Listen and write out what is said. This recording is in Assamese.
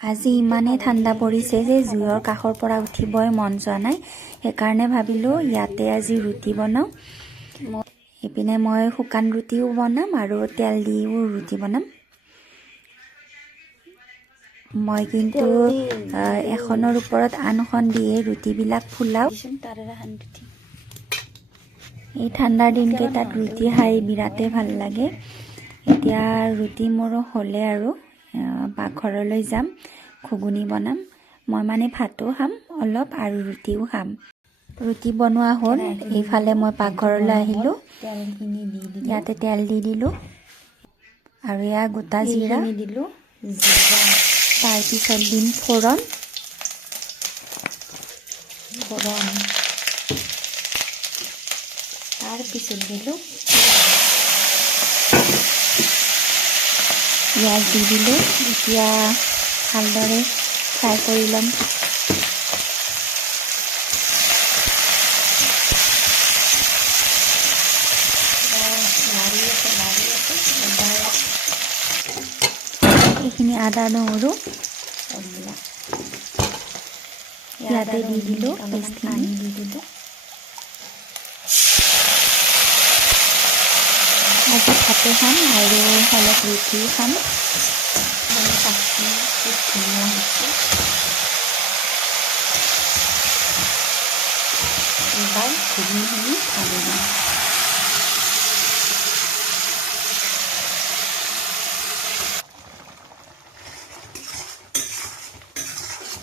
আজি ইমানেই ঠাণ্ডা পৰিছে যে জুইৰ কাষৰ পৰা উঠিবই মন যোৱা নাই। সেইকাৰণে ভাবিলোঁ ইয়াতে আজি ৰুটি বনাওঁ। এইপিনে মই শুকান ৰুটিও বনাম আৰু তেল দিও ৰুটি বনাম। মই কিন্তু এখনৰ ওপৰত আনখন দিয়ে ৰুটিবিলাক ফুলাওঁ। এই ঠাণ্ডাৰ দিনকেইটাত ৰুটি খাই বিৰাটেই ভাল লাগে। এতিয়া ৰুটি মোৰ হ'লে আৰু পাকঘৰলৈ যাম, ঘুগুনি বনাম। মই মানে ভাতো খাম অলপ আৰু ৰুটিও খাম। ৰুটি বনোৱা হ'ল। এইফালে মই পাকঘৰলৈ আহিলোঁ। ইয়াতে তেল দি দিলোঁ আৰু এয়া গোটা জিৰা দিলোঁ। তাৰপিছত দিম ফোৰণ। তাৰপিছত দিলোঁ পিঁয়াজ দি দিলোঁ। এতিয়া ভালদৰে ফ্ৰাই কৰি ল'ম। এইখিনি আদা নহৰু ইয়াতে দি দিলোঁ, পেষ্টখিনি দি দিলোঁ। আজি ভাতে খাম আৰু অলপ ৰুটি খাম। এইবাৰ ঘুগুনিখিনি ঢালি দিম।